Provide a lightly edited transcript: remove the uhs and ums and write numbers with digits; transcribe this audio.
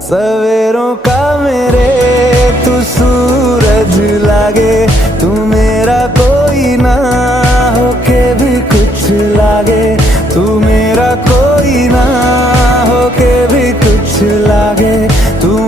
सवेरों का मेरे तू सूरज लागे, तू मेरा कोई ना होके भी कुछ लागे, तू मेरा कोई ना होके भी कुछ लागे, तू